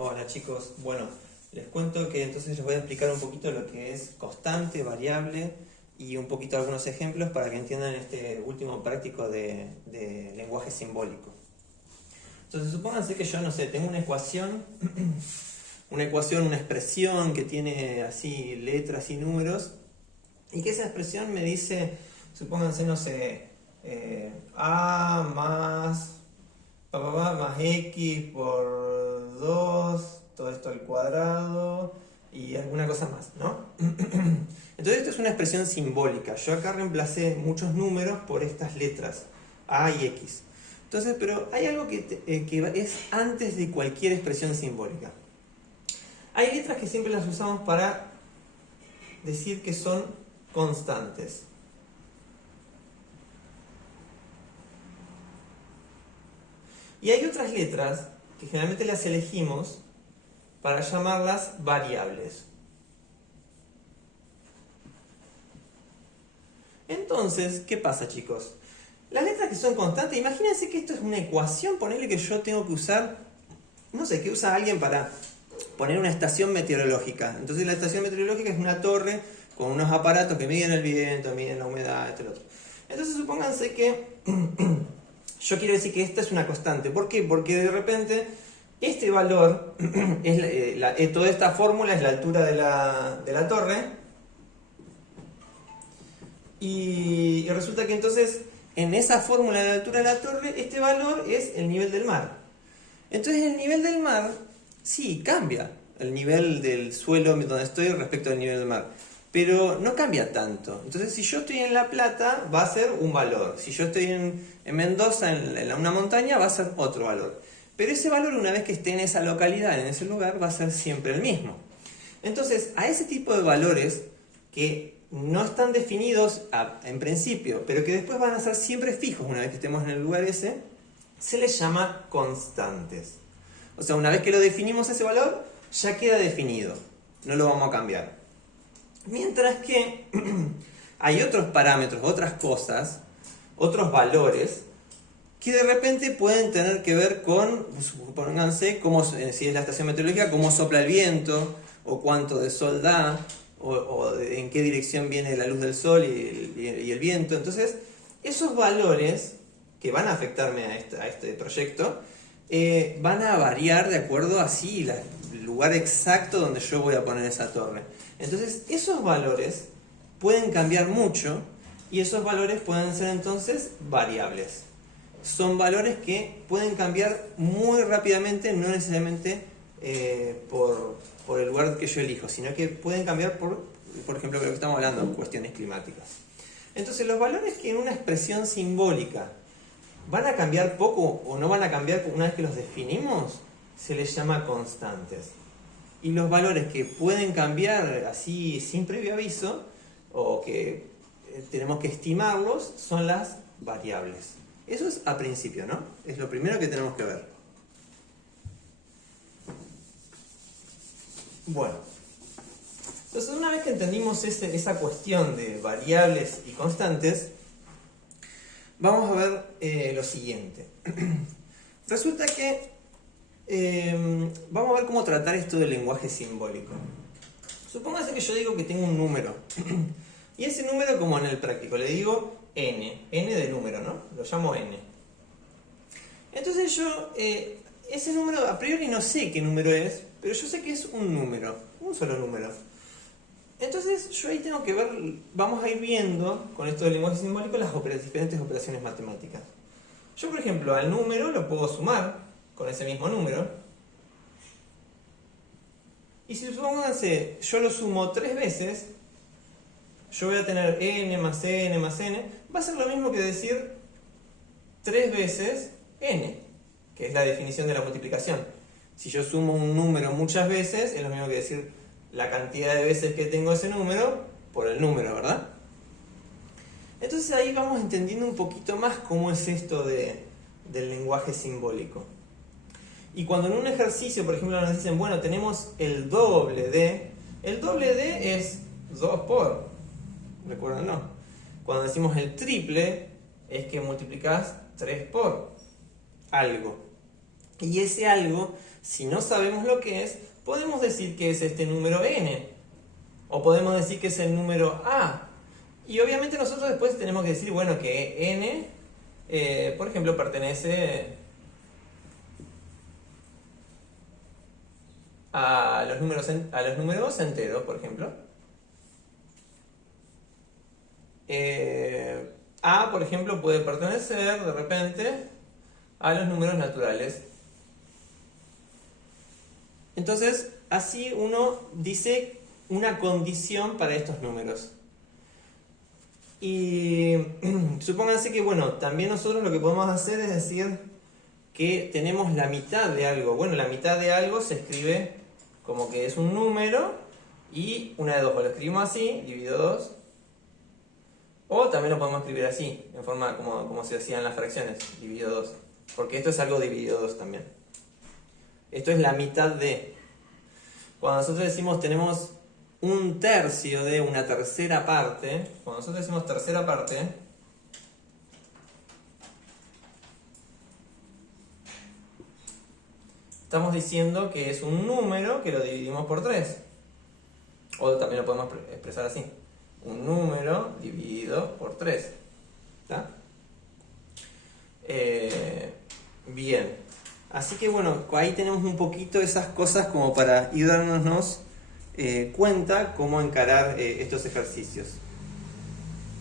Hola chicos, bueno, les cuento que entonces les voy a explicar un poquito lo que es constante, variable y un poquito algunos ejemplos para que entiendan este último práctico de lenguaje simbólico. Entonces supónganse que yo, no sé, tengo una ecuación, una expresión que tiene así letras y números y que esa expresión me dice, supónganse, no sé, a más más x por 2, todo esto al cuadrado y alguna cosa más, ¿no? Entonces esto es una expresión simbólica. Yo acá reemplacé muchos números por estas letras, a y x. Entonces, pero hay algo que es antes de cualquier expresión simbólica. Hay letras que siempre las usamos para decir que son constantes. Y hay otras letras que generalmente las elegimos para llamarlas variables. Entonces, ¿qué pasa, chicos? Las letras que son constantes, imagínense que esto es una ecuación, ponerle que yo tengo que usar, no sé, que usa alguien para poner una estación meteorológica. Entonces la estación meteorológica es una torre con unos aparatos que miden el viento, miden la humedad, esto y lo otro. Entonces supónganse que yo quiero decir que esta es una constante. ¿Por qué? Porque de repente este valor, toda esta fórmula es la altura de la torre. Y resulta que entonces en esa fórmula de la altura de la torre, este valor es el nivel del mar. Entonces el nivel del mar, sí, cambia el nivel del suelo donde estoy respecto al nivel del mar. Pero no cambia tanto. Entonces, si yo estoy en La Plata, va a ser un valor. Si yo estoy en Mendoza, en una montaña, va a ser otro valor. Pero ese valor, una vez que esté en esa localidad, en ese lugar, va a ser siempre el mismo. Entonces, a ese tipo de valores que no están definidos en principio, pero que después van a ser siempre fijos una vez que estemos en el lugar ese, se les llama constantes. O sea, una vez que lo definimos ese valor, ya queda definido. No lo vamos a cambiar. Mientras que hay otros parámetros, otras cosas, otros valores, que de repente pueden tener que ver con, supónganse, si es la estación meteorológica, cómo sopla el viento, o cuánto de sol da, o en qué dirección viene la luz del sol y el viento. Entonces, esos valores que van a afectarme a este proyecto, van a variar de acuerdo así el lugar exacto donde yo voy a poner esa torre. Entonces esos valores pueden cambiar mucho y esos valores pueden ser entonces variables. Son valores que pueden cambiar muy rápidamente, no necesariamente por el lugar que yo elijo, sino que pueden cambiar por ejemplo, lo que estamos hablando, cuestiones climáticas. Entonces los valores que en una expresión simbólica van a cambiar poco o no van a cambiar una vez que los definimos, se les llama constantes. Y los valores que pueden cambiar así sin previo aviso o que tenemos que estimarlos son las variables. Eso es a principio, ¿no? Es lo primero que tenemos que ver. Bueno, entonces una vez que entendimos esa cuestión de variables y constantes, vamos a ver lo siguiente. Resulta que vamos a ver cómo tratar esto del lenguaje simbólico. Supóngase que yo digo que tengo un número. Y ese número, como en el práctico, le digo n. N de número, ¿no? Lo llamo n. Entonces yo, ese número a priori no sé qué número es, pero yo sé que es un número, un solo número. Entonces yo ahí tengo que ver, vamos a ir viendo con esto del lenguaje simbólico las diferentes operaciones matemáticas. Yo, por ejemplo, al número lo puedo sumar con ese mismo número. Y si supónganse, yo lo sumo 3 veces, yo voy a tener n más n más n, va a ser lo mismo que decir 3 veces n, que es la definición de la multiplicación. Si yo sumo un número muchas veces, es lo mismo que decir la cantidad de veces que tengo ese número por el número, ¿verdad? Entonces ahí vamos entendiendo un poquito más cómo es esto del lenguaje simbólico. Y cuando en un ejercicio, por ejemplo, nos dicen, bueno, tenemos el doble de es 2 por, recuérdenlo. Cuando decimos el triple, es que multiplicás 3 por algo. Y ese algo si no sabemos lo que es, podemos decir que es este número n, o podemos decir que es el número a. Y obviamente nosotros después tenemos que decir, bueno, que n, por ejemplo, pertenece a los números enteros, por ejemplo. A, por ejemplo, puede pertenecer de repente a los números naturales. Entonces, así uno dice una condición para estos números. Y supónganse que, bueno, también nosotros lo que podemos hacer es decir que tenemos la mitad de algo. Bueno, la mitad de algo se escribe como que es un número y una de dos. O lo escribimos así, dividido 2. O también lo podemos escribir así, en forma como se hacían las fracciones, dividido 2. Porque esto es algo dividido 2 también. Esto es la mitad de. Cuando nosotros decimos tenemos un tercio de una tercera parte, cuando nosotros decimos tercera parte, estamos diciendo que es un número que lo dividimos por 3. O también lo podemos expresar así. Un número dividido por 3. ¿Está? Bien. Así que bueno, ahí tenemos un poquito esas cosas como para ir dándonos cuenta cómo encarar estos ejercicios.